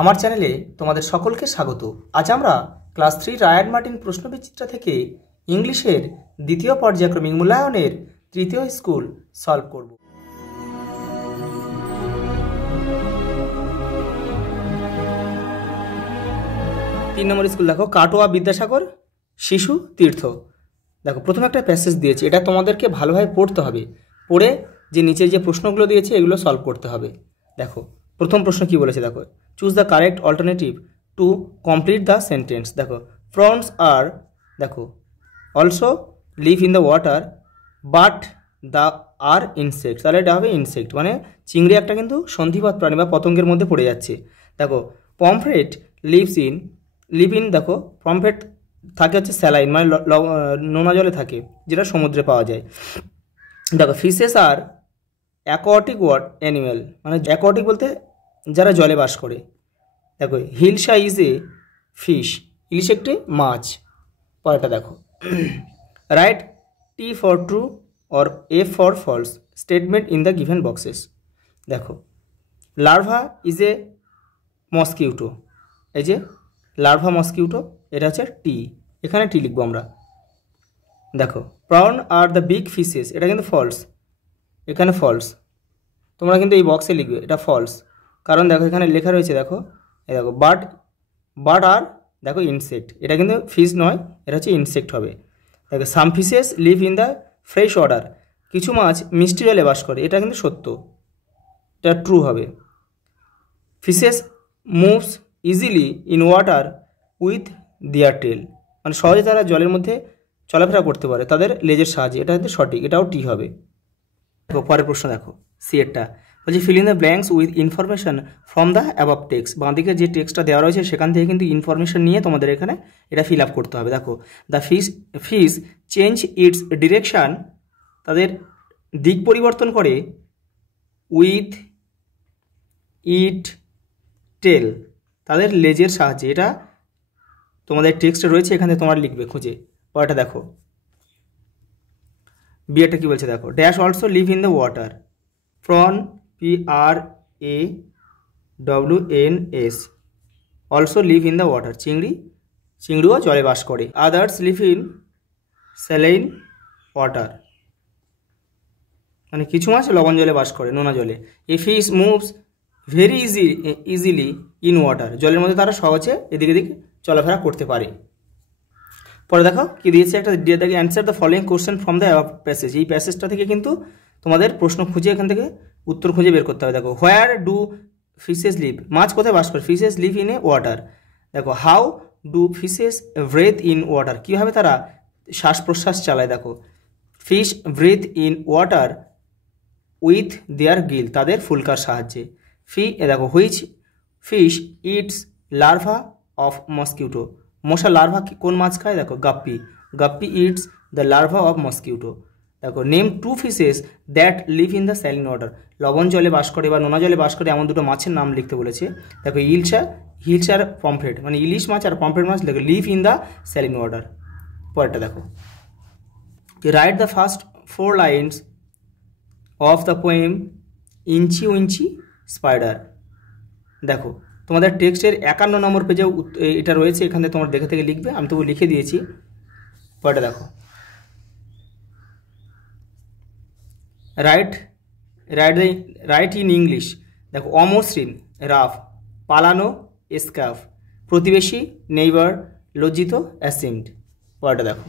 আমার চ্যানেলে তোমাদের সকলকে স্বাগত। আজ আমরা ক্লাস 3 রায়ান মার্টিন প্রশ্নবিচিত্রা থেকে ইংলিশের দ্বিতীয় পর্যায়ক্রমিক মূল্যায়নের তৃতীয় স্কুল সলভ করব। 3 নম্বর স্কুল দেখো, কাটোয়া বিদ্যাসাগর শিশু তীর্থ। দেখো প্রথমে একটা প্যাসেজ দিয়েছে, এটা তোমাদেরকে ভালোভাবে পড়তে হবে, পড়ে যে নিচের যে প্রশ্নগুলো দিয়েছে এগুলো সলভ করতে হবে। দেখো প্রথম প্রশ্ন কি বলেছে, দেখো choose the correct alternative to complete the sentence. দেখো প্রনস আর, দেখো also live in the water but the are insect, তাহলে এটা হবে ইনসেক্ট, মানে চিংড়ি একটা কিন্তু সন্ধিপাত প্রাণী বা পতঙ্গের মধ্যে পড়ে যাচ্ছে। দেখো পমফ্রেট লিভ ইন, দেখো পমফ্রেট থাকে হচ্ছে স্যালাইন, মানে নোনা জলে থাকে, যেটা সমুদ্রে পাওয়া যায়। দেখো ফিশেস আর অ্যাকোয়াটিক অ্যানিম্যাল, মানে অ্যাকোয়াটিক বলতে যারা জলে বাস করে। দেখো হিলসা ইজ এ ফিশ, ইলিশ একটি মাছ। পরেরটা দেখো write T for true or F for false statement in the given boxes. দেখো লার্ভা ইজ এ মসকিউটো, এই যে লার্ভা মসকিউটো, এটা হচ্ছে টি, এখানে টি লিখবো আমরা। দেখো প্রাউন আর দ্য বিগ ফিশেস, এটা কিন্তু ফলস, এখানে ফলস, তোমরা কিন্তু এই বক্সে লিখবে এটা ফলস, কারণ দেখো এখানে লেখা রয়েছে, দেখো এই দেখো বাট আর, দেখো ইনসেক্ট, এটা কিন্তু ফিশ নয়, এটা হচ্ছে ইনসেক্ট হবে। দেখো some fishes live in the fresh water, কিছু মাছ মিষ্টি জলে বাস করে, এটা কিন্তু সত্য, এটা ট্রু হবে। Fishes moves easily in water with their tail, মানে সহজে তারা জলের মধ্যে চলাফেরা করতে পারে তাদের লেজের সাহায্যে, এটা কিন্তু সঠিক, এটাও টি হবে। দেখো পরের প্রশ্ন, দেখো সি এরটা বলছে feel in the blanks with information from the above text. বাঁদিকে যে টেক্সটটা দেওয়া রয়েছে সেখান থেকে কিন্তু ইনফরমেশন নিয়ে তোমাদের এখানে এটা ফিল আপ করতে হবে। দেখো the fish change it's direction, তাদের দিক পরিবর্তন করে উইথ ইট টেল, তাদের লেজের সাহায্যে, এটা তোমাদের টেক্সটে রয়েছে, এখানে তোমরা লিখবে খুঁজে। পরেরটা দেখো বিয়েটা কি বলছে, দেখো dash also live in the water, prawn PRAWNS also live in the water, চিংড়িও জলে বাস করে। Others live in saline water, মানে কিছু মাছ লবণ জলে বাস করে, নোনা জলে। A fish moves very easily in water, জলের মধ্যে তারা সহজে এদিক এদিক চলাফেরা করতে পারে। পরে দেখো কি দিয়েছে, একটা দিয়ে দেখে answer the following question from the above passage, এই প্যাসেজটা থেকে কিন্তু তোমাদের প্রশ্ন খুঁজে এখান থেকে উত্তর খুঁজে বের করতে হবে। দেখো হোয়ার ডু ফিশেস লিভ, মাছ কোথায় বাস করে, fishes live in a water. দেখো how do fishes breathe in water, কীভাবে তারা শ্বাস প্রশ্বাস চালায়। দেখো fish breathe in water with their gill, তাদের ফুলকার সাহায্যে। দেখো which fish eats larva of mosquito, মশা লার্ভা কোন মাছ খায়, দেখো guppy eats the larva of mosquito. দেখো name two fishes that live in the saline water, লবণ জলে বাস করে বা নোনা জলে বাস করে এমন দুটো মাছের নাম লিখতে বলেছে। দেখো হিলসা আর পমফ্রেট, মানে ইলিশ মাছ আর পমফ্রেট মাছ, দেখো live in the saline water. পরেরটা দেখো write the first 4 lines of the poem inchy winchy spider. দেখো তোমাদের টেক্সটের 51 নম্বর পেজে এটা রয়েছে, এখান থেকে তোমরা দেখে থেকে লিখবে, আমি তবু লিখে দিয়েছি। পরেরটা দেখো রাইট ইন ইংলিশ। দেখো অমসৃণ রাফ, পালানো স্কাফ, প্রতিবেশী নেইবার, লজ্জিত অ্যাসেমড। পরেরটা দেখো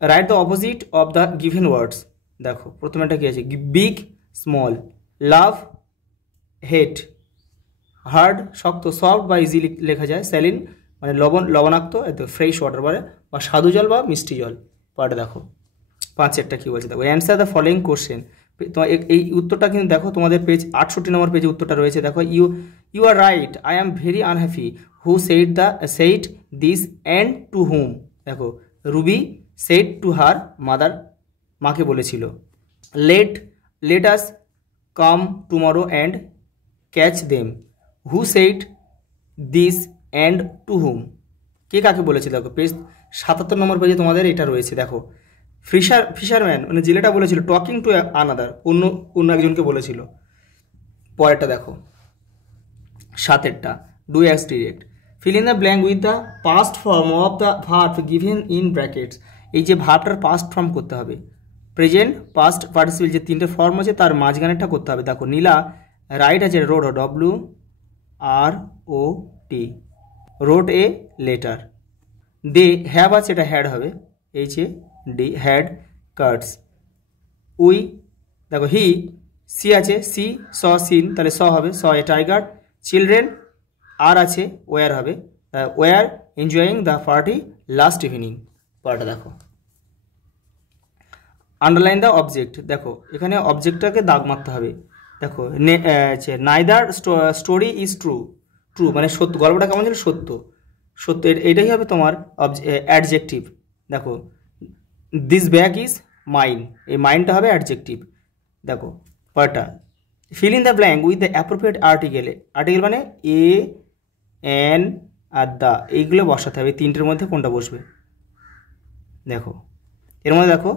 write the opposite of the given words. দেখো প্রথমেটা কি আছে, বিগ স্মল, লাভ হেট, হার্ড শক্ত, সফট বা ইজি লেখা যায়, স্যালিন মানে লবণাক্ত, ফ্রেশ ওয়াটার বলে, বা স্বাদু জল বা মিষ্টি জল। পরেরটা দেখো 5-এরটা কী বলছে, দেখো অ্যান্সার দ্য ফলোয়িং কোশ্চেন। তোমার এই উত্তরটা কিন্তু দেখো তোমাদের পেজ 68 নম্বর পেজে উত্তরটা রয়েছে। দেখো you are right, I am very unhappy, who said this and to whom. দেখো Ruby said to her mother, মাকে বলেছিল। Let us come tomorrow and catch them, who said this and to whom, কে কাকে বলেছিল। দেখো page 77 নম্বর পেজে তোমাদের এটা রয়েছে। দেখো ফিশারম্যান মানে জেলেটা বলেছিল টকিং টু আনাদার, অন্য একজনকে বলেছিল। পরেরটা দেখো সাতেরটা do as direct. Fill in the blank with the past form of the verb given in brackets. এই যে ভার্বটার পাস্ট ফর্ম করতে হবে, প্রেজেন্ট পাস্ট পার্টিসিপেল যে তিনটে ফর্ম আছে তার মাঝখানেরটা করতে হবে। দেখো নীলা রাইট আছে wrote, WROT, wrote a letter. They have আছে এটা হ্যাড হবে, HAD, হ্যাড কার্ডস। উই দেখো হি, সি আছে সি, সিন তাহলে হবে স এ টাইগার। চিলড্রেন আর আছে ওয়ার হবে, were enjoying the party last evening. পড়াটা দেখো। আন্ডারলাইন দ্য অবজেক্ট, দেখো এখানে অবজেক্টটাকে দাগ মারতে হবে। দেখো neither story is true, true মানে সত্য, গল্পটা কেমন ছিল সত্য, সত্য এটাই হবে তোমার অ্যাডজেক্টিভ। দেখো দিস ব্যাগ ইজ মাইন, এই মাইনটা হবে অ্যাডজেক্টিভ। দেখো পরেরটা feel in the blank with the appropriate article. Article মানে এ, এন আর দ্য, এইগুলো বসাতে হবে। তিনটের মধ্যে কোনটা বসবে? দেখো এর মধ্যে দেখো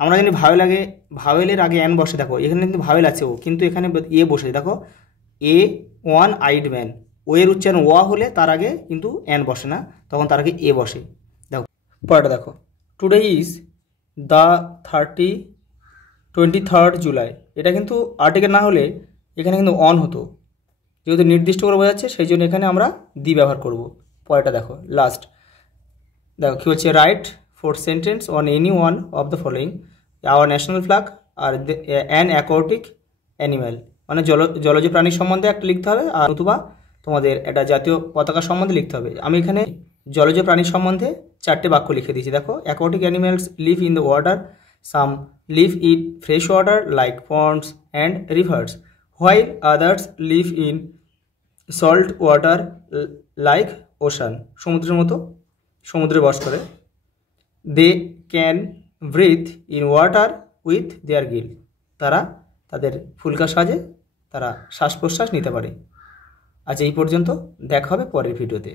আমরা জানি ভাওয়েল আগে, ভাওয়েলের আগে এন বসে। দেখো এখানে কিন্তু ভাওয়েল আছে ও, কিন্তু এখানে এ বসে। দেখো এ ওয়ান আইড ম্যান, ও এর উচ্চারণ ওয়া হলে তার আগে কিন্তু এন বসে না, তখন তার আগে এ বসে। দেখো পরেরটা দেখো today is the 23rd July. এটা কিন্তু আর্টিকেল না হলে এখানে কিন্তু অন হতো, যেহেতু নির্দিষ্ট করে বোঝাচ্ছে সেই জন্য এখানে আমরা দি ব্যবহার করব। পরেরটা দেখো লাস্ট, দেখো কী হচ্ছে write 4th sentence on any one of the following. Our national flag আর অ্যান অ্যাকোয়াটিক অ্যানিম্যাল, মানে জলজ প্রাণীর সম্বন্ধে একটা লিখতে হবে, আর নতুবা তোমাদের একটা জাতীয় পতাকা সম্বন্ধে লিখতে হবে। আমি এখানে জলজ প্রাণীর সম্বন্ধে 4টে বাক্য লিখে দিয়েছি। দেখো aquatic animals live in the water, some live in fresh water like ponds and rivers, while others live in salt water like ocean, সমুদ্রের মতো সমুদ্রে বাস করে। They can breathe in water with their gill, তারা তাদের ফুলকা সাজে তারা শ্বাস প্রশ্বাস নিতে পারে। আজ এই পর্যন্ত, দেখা হবে পরের ভিডিওতে।